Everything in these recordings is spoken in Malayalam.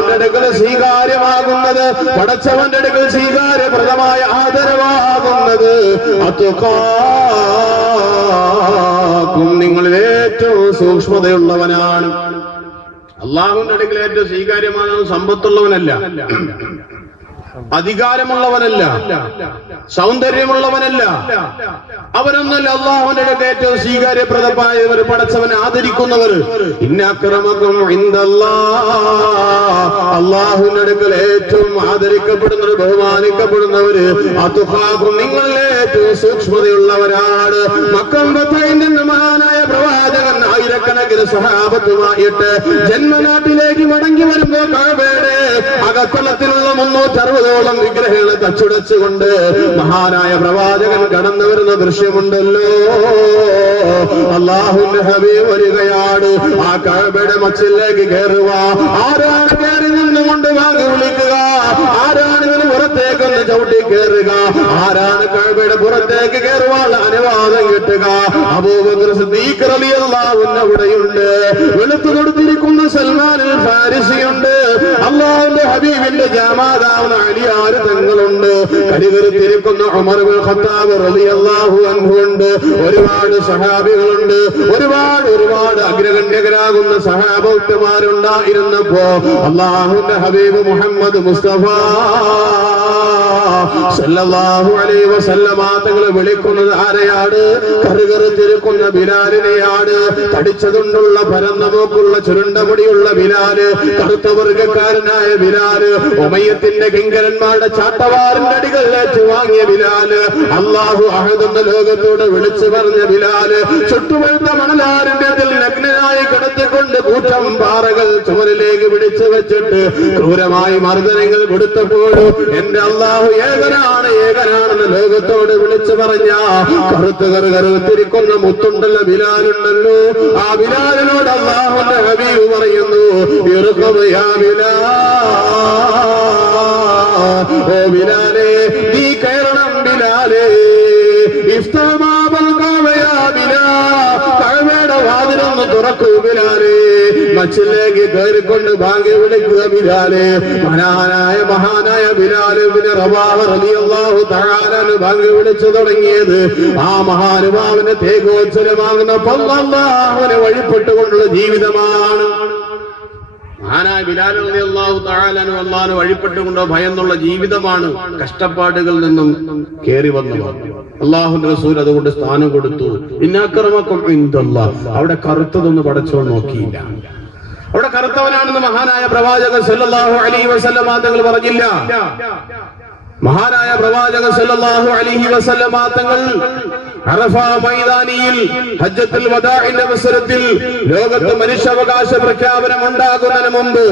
അള്ളാഹുവിന്റെ അടുക്കൽ സ്വീകാര്യമാകുന്നത്, പടച്ചവന്റെ അടുക്കൽ സ്വീകാര്യപ്രദമായ ആദരവാകുന്നത് അത്ഖാക്കും, നിങ്ങളിൽ ഏറ്റവും സൂക്ഷ്മതയുള്ളവനാണ്. അള്ളാഹുവിന്റെ അടുക്കൽ ഏറ്റവും സ്വീകാര്യമാകുന്നത് സമ്പത്തുള്ളവനല്ല, അധികാരമുള്ളവനല്ല, സൗന്ദര്യമുള്ളവനല്ല, അവനൊന്നല്ല. അള്ളാഹുവിന്റെ അടുക്കൽ ഏറ്റവും സ്വീകാര്യപ്രദമായവർ, പടച്ചവനെ ആദരിക്കുന്നവർ. ഇന്ന അക്രമക്കും ഇൻദല്ലാഹ്, അള്ളാഹുവിന്റെ അടുക്കൽ ഏറ്റവും ആദരിക്കപ്പെടുന്നവർ, ബഹുമാനിക്കപ്പെടുന്നവര് അത്ഖാക്കും, നിങ്ങളിൽ ഏറ്റവും സൂക്ഷ്മതയുള്ളവരാണ്. മക്കമ്പത്തയിൽ നിന്ന് മഹാനായ പ്രവാചകൻ ആയിരക്കണക്കിന് സഹാബത്തുമായിട്ട് ജന്മനാട്ടിലേക്ക് മടങ്ങി വരുമ്പോ കഅബയുടെ അകത്തളത്തിലുള്ള 360ഓളം വിഗ്രഹങ്ങളെ തച്ചുടച്ചുകൊണ്ട് മഹാനായ പ്രവാചകൻ കടന്നു വരുന്ന ദൃശ്യമുണ്ടല്ലോ. അല്ലാഹുവിന്റെ ഹബീബ് വരികയാണ്. ആ കഅബയുടെ മച്ചിലേക്ക് കയറുക. ആരാണ് കയറി നിന്നുകൊണ്ട് വാങ്ങി വിളിക്കുക? ആരാണ് ഇതിന് പുറത്തേക്കൊന്ന് ചവിട്ടി കയറുക? ആരാണ് കഅബയുടെ പുറത്തേക്ക് കയറുവാനുള്ള അനുവാദം കിട്ടുക? അബൂബക്കർ സിദ്ദീഖ് റളിയല്ലാഹു അൻഹു അവിടെയുണ്ട്. വെളുത്തു കൊടുത്തിരിക്കുന്ന സൽമാനുൽ ഫാരിസിയുണ്ട്. അല്ലാഹുവിന്റെ ഹബീബിന്റെ ജമാതാവുന്ന അലിയാർ തങ്ങളുണ്ട്. കരികറുത്തിരിക്കുന്ന ഉമർ ഇബ്നുൽ ഖത്താബ് റളിയല്ലാഹു അൻഹു ഉണ്ട്. ഒരുപാട് സഹാബികളുണ്ട്. ഒരുപാട് അഗ്രഗണ്യകരാകുന്ന സഹാബത്തുമാരുണ്ടായിരുന്നപ്പോ അല്ലാഹുവിന്റെ ഹബീബ് മുഹമ്മദ് മുസ്തഫ സല്ലല്ലാഹു അലൈഹി വസല്ലമ തങ്ങൾ വിളിക്കുന്നത് ആരെയാണ്? കറുകറുത്തിരിക്കുന്ന ബിലാലിനെയാണ്. തടിച്ചതുണ്ടുള്ള പരന്ന മൂക്കുള്ള ചുരുണ്ടമുടിയുള്ള ബിലാല്, കറുത്ത വർഗക്കാരനായ ബിലാല്, ഉമയ്യത്തിന്റെ കിങ്കരന്മാരുടെ ചാട്ടവാറിന്റെ അടികളിലേറ്റ് വാങ്ങിയ ബിലാല്, അല്ലാഹു അഹദ് എന്ന ലോകത്തോട് വിളിച്ചു പറഞ്ഞ ബിലാല്, ചുട്ടുപഴുത്ത മണലാരിന്റെ അതിൽ നഗ്നനായി കിടത്തിക്കൊണ്ട് കൂട്ടം പാറകൾ ചുമരിലേക്ക് പിടിച്ചു വെച്ചിട്ട് ക്രൂരമായി മർദ്ദനങ്ങൾ കൊടുത്തപ്പോഴും എന്റെ അല്ലാഹു ഏകനാണെന്ന് ലോകത്തോട് വിളിച്ചു പറഞ്ഞ കറുത്തിരിക്കുന്ന മുത്തുണ്ടല്ല ബിലാലുണ്ടല്ലോ, ആ ബിലാലിനോട് അല്ലാഹുവിന്റെ ഹബീബ് പറയുന്നു, ഓ ബിലാലേ, നീ കയറണം ബിലാലേ, കഅബയുടെ വാതിലൊന്ന് തുറക്കൂ ബിലാലേ, മച്ചിലേക്ക് കയറിക്കൊണ്ട് ബാങ്ക് വിളിക്കുക ബിലാലേ. മഹാനായ ബിലാൽ ഇബ്നു റവാഹ് റളിയല്ലാഹു തആല ബാങ്ക് വിളിച്ചു തുടങ്ങിയത് ആ മഹാനുഭാവന് തേജോജ്വലമാകുന്ന അല്ലാഹുവിനെ വഴിപ്പെട്ടുകൊണ്ടുള്ള ജീവിതമാണ്. മഹാനായ ബിലാൽ റളിയല്ലാഹു തആല അല്ലാഹുവിനെ വഴിപ്പെട്ടുകൊണ്ടോ ഭയന്നുള്ള ജീവിതമാണ്. കഷ്ടപ്പാടുകളിൽ നിന്നും കേറി വന്നു അല്ലാഹുവിന്റെ റസൂൽ അതുകൊണ്ട് സ്ഥാനം കൊടുത്തു. ഇന്ന അക്രമക്കും ഇൻദല്ലാഹ്, അവിടെ കറുത്തതൊന്നും പടച്ചോൻ നോക്കിയില്ല. അവിടെ കറുത്തവനാണെന്ന് മഹാനായ പ്രവാചകൻ സല്ലല്ലാഹു അലൈഹി വസല്ലമ തങ്ങൾ പറഞ്ഞില്ല. മഹാനായ പ്രവാചകൻ സല്ലല്ലാഹു അലൈഹി വസല്ലമ തങ്ങൾ അറഫ മൈതാനിയിൽ ഹജ്ജത്തുൽ വദാഇന്റെ അവസരത്തിൽ ലോകത്ത് മനുഷ്യാവകാശ പ്രഖ്യാപനം ഉണ്ടാകുന്നതിന് മുമ്പ്,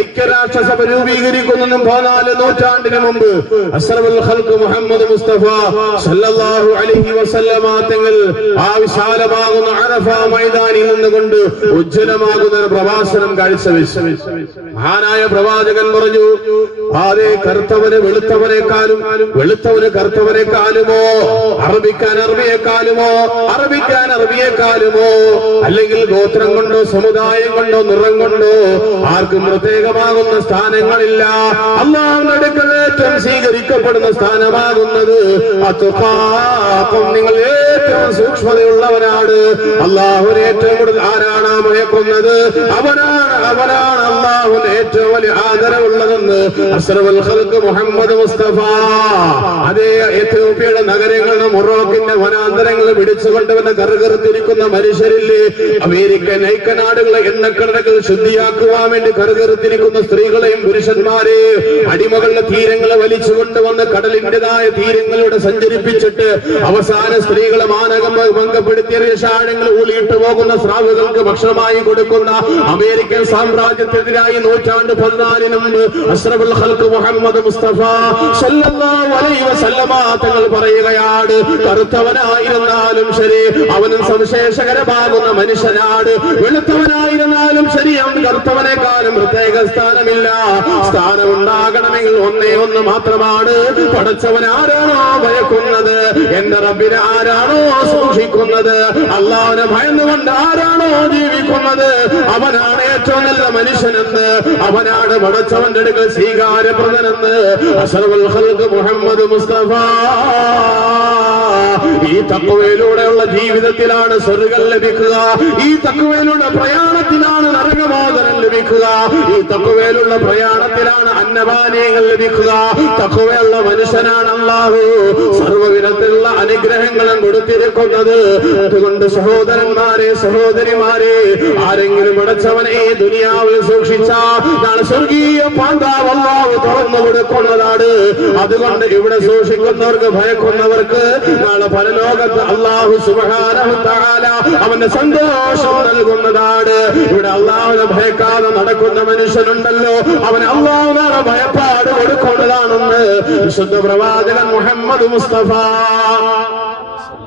ഐക്യരാഷ്ട്രസഭ രൂപീകരിക്കുന്നതിനും 14 നൂറ്റാണ്ടിന് മുമ്പ് അസ്റഫുൽ ഖൽഖ് മുഹമ്മദ് മുസ്തഫ സല്ലല്ലാഹു അലൈഹി വസല്ലമ തങ്ങൾ ആ വിശാലമാകുന്ന അറഫ മൈതാനിയിൽ നിന്നുകൊണ്ട് ഉജ്ജ്വലമാകുന്ന പ്രഭാഷണം കാഴ്ചവെച്ചു. മഹാനായ പ്രവാചകൻ പറഞ്ഞു, ആരേ കറുത്തവന് വെളുത്തവനേക്കാളും വെളുത്തവന് കറുത്തവനേക്കാളുമോ, അറബിക്കാൻ അറബിയേക്കാളുമോ, അല്ലെങ്കിൽ ഗോത്രം കൊണ്ടോ സമുദായം കൊണ്ടോ നിറം കൊണ്ടോ ആർക്കും പ്രത്യേകമാകുന്ന സ്ഥാനങ്ങളില്ല. അല്ലാഹുവിന്റെ അടുക്കൽ ഏറ്റവും സ്വീകരിക്കപ്പെടുന്ന സ്ഥാനമാകുന്നത് അത്ഖാക്കും, നിങ്ങൾ ഏറ്റവും സൂക്ഷ്മതയുള്ളവനാണ്. അല്ലാഹുവിനെ ഏറ്റവും കൂടുതൽ ആരാണ് ഭയക്കുന്നത്? അവനാണ് അല്ലാഹുവിന് ഏറ്റവും വലിയ ആദരവുള്ളതെന്ന് അസ്റഫുൽ ഖൽഖ് മുഹമ്മദ് മുസ്തഫ അതേ എത്യോപ്യയുടെ നഗരങ്ങളുടെ മൊറോക്കിന്റെ വനാന്തരങ്ങൾ പിടിച്ചുകൊണ്ടുവന്ന കറുകറുത്തിരിക്കുന്ന മനുഷ്യരില്ലേ, അമേരിക്കൻ ഐക്യനാടുകളെ എണ്ണക്കിണറുകൾ ശുദ്ധിയാക്കുവാൻ വേണ്ടി കറുകറുത്തിരിക്കുന്ന സ്ത്രീകളെയും പുരുഷന്മാരെയും അടിമകളുടെ തീരങ്ങളെ വലിച്ചുകൊണ്ടുവന്ന് കടലിന്റേതായ തീരങ്ങളിലൂടെ സഞ്ചരിപ്പിച്ചിട്ട് അവസാന സ്ത്രീകളെ മാനകം ഭംഗപ്പെടുത്തിയ ഷാഴങ്ങൾ ഊളിയിട്ട് പോകുന്ന സ്രാവുകൾക്ക് ഭക്ഷണമായി കൊടുക്കുന്ന അമേരിക്കൻ സാമ്രാജ്യത്തിനെതിരായി 14 മുമ്പ് അസ്റഫുൽ ഖൽഖ് മുഹമ്മദ് മുസ്തഫ സല്ലല്ലാഹു അലൈഹി വസല്ലമ തങ്ങൾ പറയുകയാണ്, കറുത്തവനായിരുന്നാലും ശരി അവനും സവിശേഷകരമാകുന്ന മനുഷ്യനാണ്. വെളുത്തവനായിരുന്നാലും ശരി അവൻ കറുത്തവനേക്കാളും പ്രത്യേക സ്ഥാനമില്ല. സ്ഥാനം ഉണ്ടാകണമെങ്കിൽ ഒന്ന് മാത്രമാണ്. പടച്ചവൻ ആരാണോ ഭയക്കുന്നത്, എന്റെ റബ്ബിനെ ആരാണോ സൂക്ഷിക്കുന്നത്, അല്ലാഹുവിനെ ഭയന്നുകൊണ്ട് ആരാണോ ജീവിക്കുന്നത്, അവനാണ് ഏറ്റവും നല്ല മനുഷ്യനെന്ന് കൊടുക്കുന്നത്. അവനാണ് പടച്ചവന്റെ അടുക്കൽ സ്വീകാര്യപ്രദനെന്ന് അഷ്റഫുൽ ഖൽഖ് മുഹമ്മദ് മുസ്തഫ. ഈ തഖ്വയിലൂടെയുള്ള ജീവിതത്തിലാണ് സ്വർഗ്ഗം ലഭിക്കുക. ഈ തഖ്വയിലുള്ള പ്രയാണത്തിലാണ് നരകമോചനം ലഭിക്കുക. ഈ തഖ്വയിലുള്ള പ്രയാണത്തിലാണ് അന്നപാനീയങ്ങൾ ലഭിക്കുക. തഖ്വയുള്ള മനുഷ്യനാണ് അല്ലാഹു സർവ്വവിധത്തിലുള്ള അനുഗ്രഹങ്ങളും കൊടുത്തിരിക്കുന്നത്. അതുകൊണ്ട് സഹോദരന്മാരെ, സഹോദരിമാരെ, ആരെങ്കിലും പടച്ചവനെ ഈ ദുനിയാവിൽ സൂക്ഷിച്ച നാളെ സ്വർഗീയ പാന്താവ് അല്ലാഹു തുറന്നു കൊടുക്കുന്നതാണ്. അതുകൊണ്ട് ഇവിടെ സൂക്ഷിക്കുന്നവർക്ക്, ഭയക്കുന്നവർക്ക് നാളെ പരലോകത്ത് അല്ലാഹു സുബ്ഹാനഹു തആല അവന്റെ സന്തോഷം നൽകുന്നതാണ്. ഇവിടെ അല്ലാഹുവിനെ ഭയക്കാതെ നടക്കുന്ന മനുഷ്യനുണ്ടല്ലോ, അവൻ അല്ലാഹുവിനെ ഭയപ്പാട് കൊടുക്കുന്നതാണെന്ന് വിശുദ്ധ പ്രവാചകൻ മുഹമ്മദ് മുസ്തഫ.